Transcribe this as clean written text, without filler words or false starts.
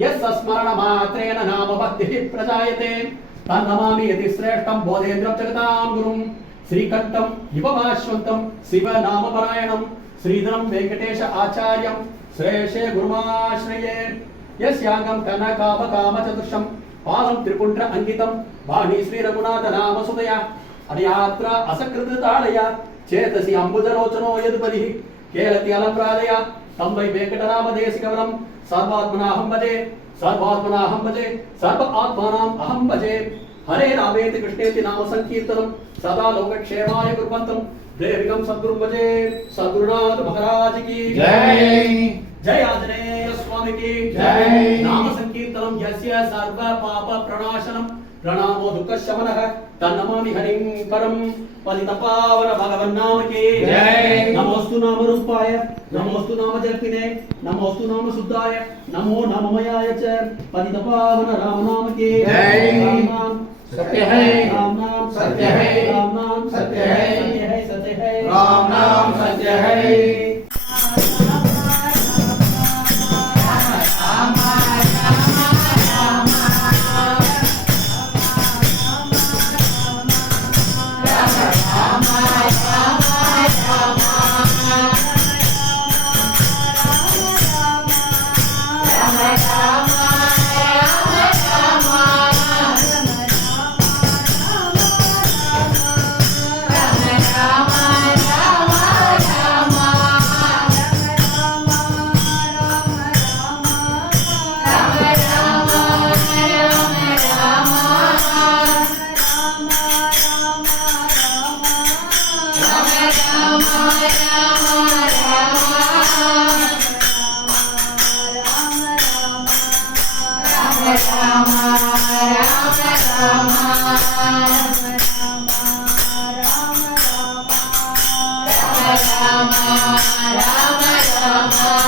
यस्य स्मरणमात्रेण नाम भक्तिः प्रजायते तन्नमामि यति श्रेष्ठं बोधेन्द्रं जगतां गुरुं श्रीकण्ठं युवभाष्वन्तं शिवनामपरायणं श्रीधरं वेङ्कटेश आचार्यं श्रेयसे गुरुमाश्रये यस्यागं कनकाभकामचतुर्षं पालं त्रिपुण्ड्र अंकितं वाणी श्रीरघुनाथ नाम सुदया अनयात्र असकृततालय चेतसि अंबुजलोचनो यदुपदिः केलति अलम्रादय तं वै वेङ्कटनामदेशिकवरं सर्वात्मनाहं भजे सर्व आत्मानाम् अहं भजे हरे रामेति कृष्णेति नाम संकीर्तनं सदा लोकक्षेमाय कुर्वन्तं देविकं सद्गुरुं भजे सद्गुरुनाथ महाराज की जय जय आंजनेय स्वामी की जय नाम संकीर्तनं यस्य सर्व पाप प्रणाशनं प्रणामो दुःख शमनः तन्नमामि हरिं परं पतितपावन भगवन्नाम की जय नमोस्तु नाम रूपाय नमोस्तु नाम जल्पिने नमोस्तु नाम शुद्धाय नमो नममयाय च पतितपावन राम नाम की जय सत्य है राम नाम सत्य है राम नाम सत्य है सत्य है राम नाम सत्य है Rama